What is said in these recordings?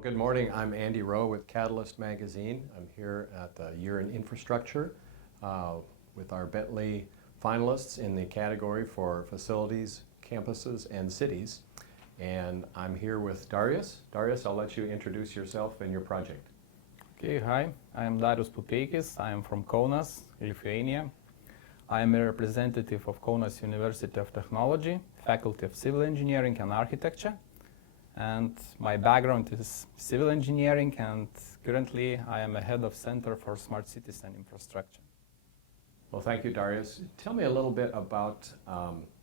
Well, good morning. I'm Andy Rowe with Cadalyst magazine. I'm here at the Year in Infrastructure with our Bentley finalists in the category for facilities, campuses, and cities. And I'm here with Darius. Darius, I'll let you introduce yourself and your project. Okay, hi. I am Darius Pupeikis. I am from Kaunus, Lithuania. I am a representative of Kaunus University of Technology, Faculty of Civil Engineering and Architecture. And my background is civil engineering, and currently I am a head of Center for Smart Cities and Infrastructure. Well, thank you, Darius. Tell me a little bit about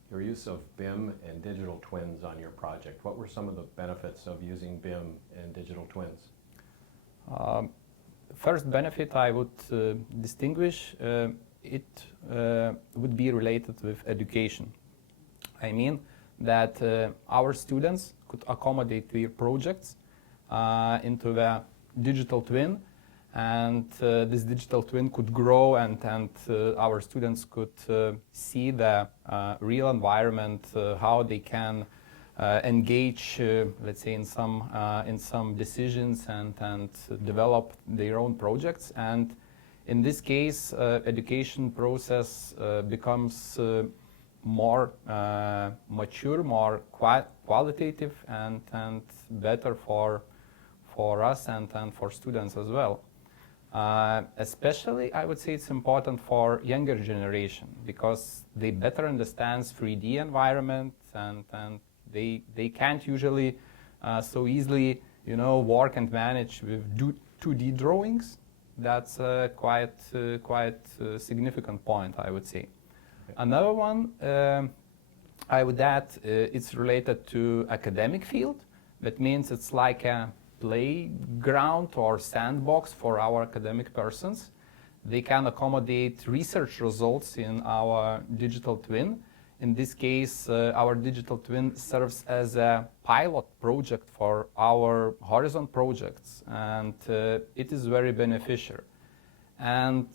your use of BIM and digital twins on your project. What were some of the benefits of using BIM and digital twins? First benefit I would distinguish, it would be related with education. I mean that our students could accommodate their projects into the digital twin, and this digital twin could grow, and our students could see the real environment, how they can engage, let's say, in some decisions and develop their own projects. And in this case, education process becomes more mature, more qualitative, and better for us and for students as well. Especially, I would say it's important for younger generation because they better understand 3D environment, and they can't usually so easily, work and manage with 2D drawings. That's quite a significant point, I would say. Another one, I would add, it's related to academic field. That means it's like a playground or sandbox for our academic persons. They can accommodate research results in our digital twin. In this case, our digital twin serves as a pilot project for our horizon projects, and it is very beneficial. And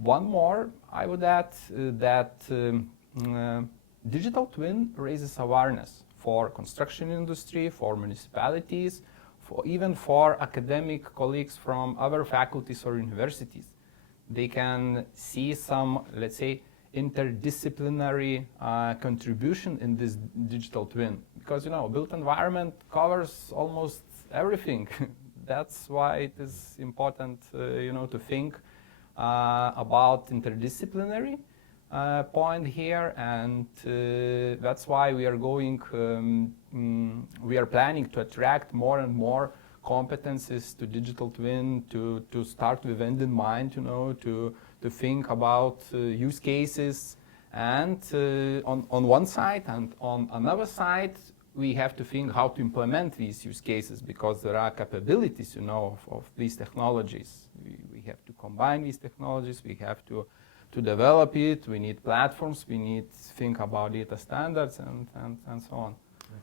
one more, I would add that digital twin raises awareness for construction industry, for municipalities, even for academic colleagues from other faculties or universities. They can see some, let's say, interdisciplinary contribution in this digital twin, because built environment covers almost everything. That's why it is important, to think about interdisciplinary point here, and that's why we are we are planning to attract more and more competencies to digital twin, to start with end in mind, to think about use cases, and on one side, and on another side, we have to think how to implement these use cases, because there are capabilities, of these technologies. We have to combine these technologies, we have to develop it, we need platforms, we need to think about data standards, and so on.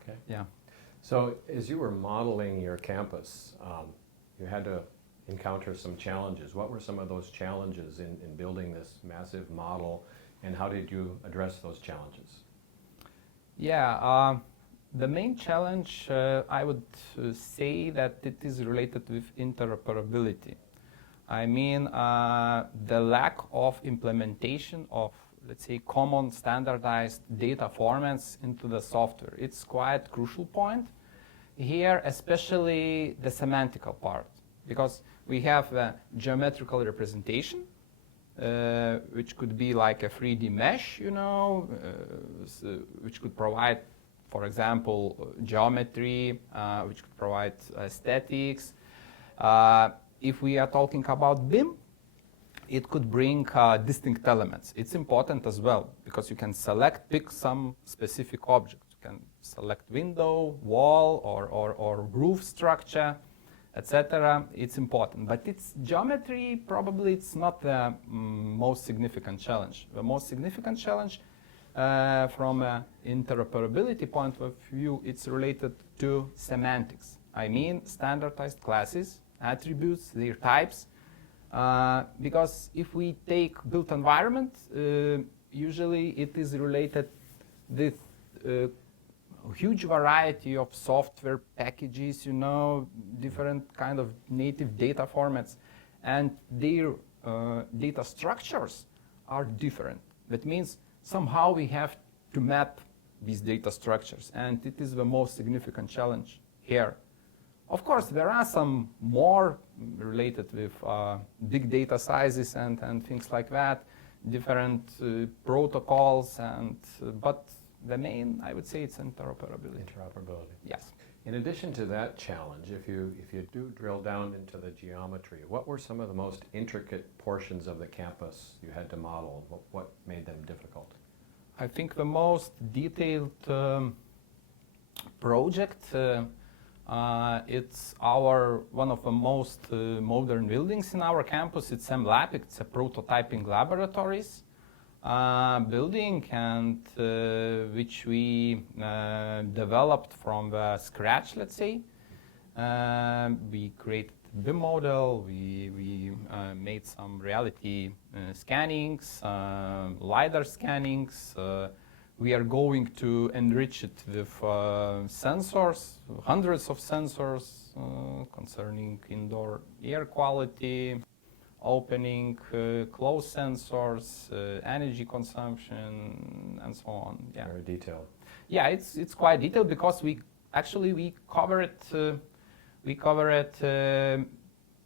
Okay. Yeah. So as you were modeling your campus, you had to encounter some challenges. What were some of those challenges in building this massive model, and how did you address those challenges? Yeah, the main challenge, I would say that it is related with interoperability. I mean, the lack of implementation of, let's say, common standardized data formats into the software. It's quite a crucial point here, especially the semantical part, because we have a geometrical representation, which could be like a 3D mesh, which could provide, for example, geometry, which could provide aesthetics. If we are talking about BIM, it could bring distinct elements. It's important as well, because you can pick some specific object. You can select window, wall, or roof structure, etc. It's important. But it's geometry, probably it's not the most significant challenge. The most significant challenge from an interoperability point of view, it's related to semantics. I mean, standardized classes, attributes, their types, because if we take built environment, usually it is related with a huge variety of software packages, you know, different kind of native data formats, and their data structures are different. That means somehow we have to map these data structures, and it is the most significant challenge here. Of course, there are some more related with big data sizes and things like that, different protocols, but the main, I would say, it's interoperability. Interoperability. Yes. In addition to that challenge, if you do drill down into the geometry, what were some of the most intricate portions of the campus you had to model? What made them difficult? I think the most detailed project, it's one of the most modern buildings in our campus. It's MLab. It's a prototyping laboratories building, and which we developed from the scratch, let's say. We created BIM model, we made some reality scannings, LiDAR scannings. We are going to enrich it with sensors, hundreds of sensors concerning indoor air quality, opening, close sensors, energy consumption, and so on. Yeah. Very detailed. Yeah, it's quite detailed because we cover it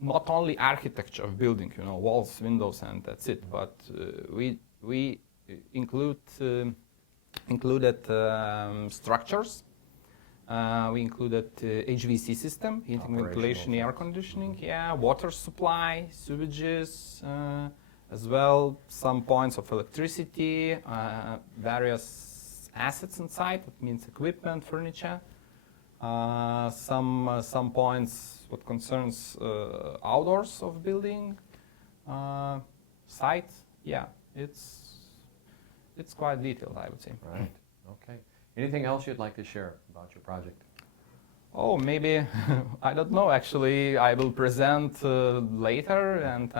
not only architecture of building, you know, walls, windows, and that's it, but we included structures. We included HVAC system, heating, ventilation, air conditioning, yeah, water supply, sewages, as well some points of electricity, various assets inside, that means equipment, furniture, some points what concerns outdoors of building, site, yeah, it's quite detailed, I would say. Right, okay. Anything else you'd like to share about your project? Oh, maybe, I don't know, actually, I will present later and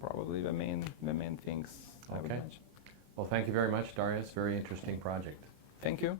probably the main things I would Okay. mention. Well, thank you very much, Darius. Very interesting project. Thank you.